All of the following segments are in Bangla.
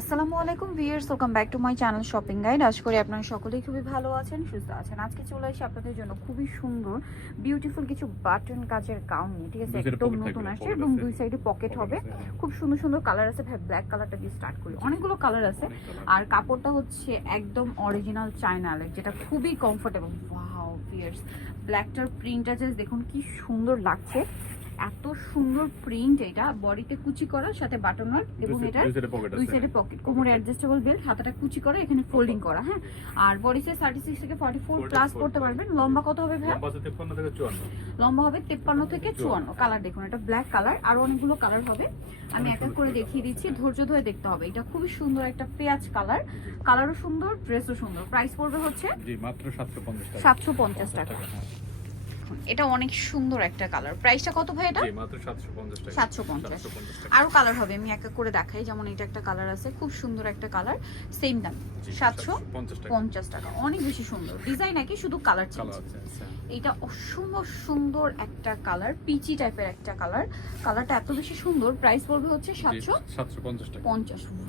আসসালামু আলাইকুম viewers, welcome back to my channel shopping guide. আশা করি আপনারা সকলেই খুবই ভালো আছেন, সুস্থ আছেন। আজকে চলে এসে আপনাদের জন্য খুবই সুন্দর বিউটিফুল কিছু বাটন কাজের গাউন নিয়ে, ঠিক আছে, একদম নতুন আসছে এবং দুই সাইডে পকেট হবে। খুব সুন্দর সুন্দর কালার আছে। ভাই ব্ল্যাক কালারটা দিয়ে স্টার্ট করি, অনেকগুলো কালার আছে। আর কাপড়টা হচ্ছে একদম অরিজিনাল চায়নালের, যেটা খুবই কমফোর্টেবল। ওয়াও ভিউয়ার্স, ব্ল্যাকটার প্রিন্টটা জাস্ট দেখুন কি সুন্দর লাগছে, এত সুন্দর প্রিন্ট। এটা বডিতে কুচি করা, সাথে বাটন ওয়ার্ক এবং এটা দুই সাইডে পকেট, কোমরে অ্যাডজাস্টেবল বেল্ট, হাতাটা কুচি করা, এখানে ফোল্ডিং করা। হ্যাঁ, আর বডি সাইজ 36 থেকে 44 প্লাস করতে পারবেন। লম্বা কত হবে ভাই? লম্বা হবে 53 থেকে 54। কালার দেখুন, এটা ব্ল্যাক কালার, আর অনেকগুলো কালার হবে। আমি এক এক করে দেখিয়ে দিচ্ছি, ধৈর্য ধরে দেখতে হবে। এটা খুবই সুন্দর একটা পেঁয়াজ কালার, কালারও সুন্দর, ড্রেসও সুন্দর। প্রাইস পড়বে হচ্ছে মাত্র 750 টাকা। এটা অনেক সুন্দর একটা কালার। প্রাইসটা কত ভাই? এটা মাত্র 750 টাকা। 750। আরো কালার হবে, আমি এক এক করে দেখাই। যেমন এটা একটা কালার আছে, খুব সুন্দর একটা কালার, সেম দাম 750 টাকা। অনেক বেশি সুন্দর ডিজাইন, নাকি শুধু কালার চেঞ্জ। এটা অসম্ভব সুন্দর একটা কালার, পিচি টাইপের একটা কালার। কালারটা এত বেশি সুন্দর। প্রাইস পড়বে হচ্ছে 750 টাকা।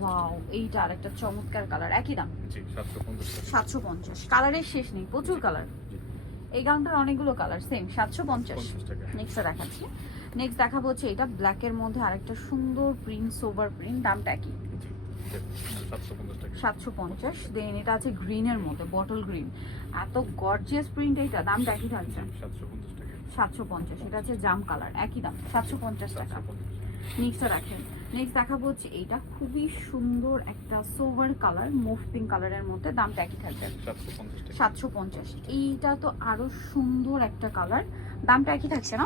ওয়াও, এইটা আরেকটা চমৎকার কালার, একই দাম 750। কালারের শেষ নেই, প্রচুর কালার। এই গাউনটার অনেকগুলো কালার, সেম 750 টাকা। নেক্সট দেখাচ্ছি, নেক্সট দেখাবো হচ্ছে এটা ব্ল্যাকের মধ্যে আরেকটা সুন্দর প্রিন্ট, সোবার প্রিন্ট, দামটা কি? 750। দেন এটা আছে গ্রিনের মধ্যে, বটল গ্রিন, এত গর্জিয়াস প্রিন্ট। এইটা দামটা একই থাকছে 750। এটা আছে জাম কালার, একই দাম 750 টাকা। নেক্সটটা রাখেন। নেক্সট দেখাবো হচ্ছে এইটা খুবই সুন্দর একটা সোভার কালার, মুভ পিঙ্ক কালারের মধ্যে, দামটা একই থাকবে 750। এইটা তো আরো সুন্দর একটা কালার, দামটা একই থাকছে না?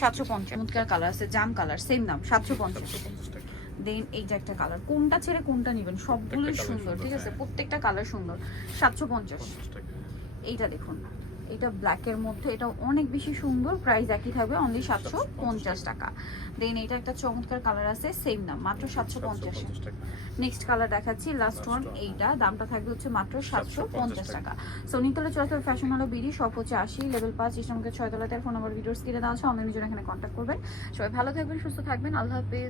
750। চমৎকার কালার আছে, জাম কালার, সেম দাম 750 টাকা। দেন এই যে একটা কালার, কোনটা ছেড়ে কোনটা নেবেন, সবগুলোই সুন্দর, ঠিক আছে, প্রত্যেকটা কালার সুন্দর। 750 টাকা। এইটা দেখুন, এটা ব্ল্যাকের মধ্যে, এটা অনেক বেশি সুন্দর। প্রাইস একই থাকবে, অনলি 750 টাকা। দেন এটা একটা চমৎকার কালার আছে, সেম দাম, মাত্র 750 টাকা। নেক্সট কালার দেখাচ্ছি, লাস্ট ওয়ান। এইটা দামটা থাকবে হচ্ছে মাত্র 750 টাকা। সো নিতলা চৌরাস্তা ফ্যাশন হলো বিডি, সব হচ্ছে 80, লেভেল 5, ইসলামকে 6 তলাতে। ফোন নাম্বার ভিডিওস কিনে দেওয়া আছে, অনলাইনে জন্য এখানে কন্ট্যাক্ট করবেন। সবাই ভালো থাকবেন, সুস্থ থাকবেন, আল্লাহ হাফেজ।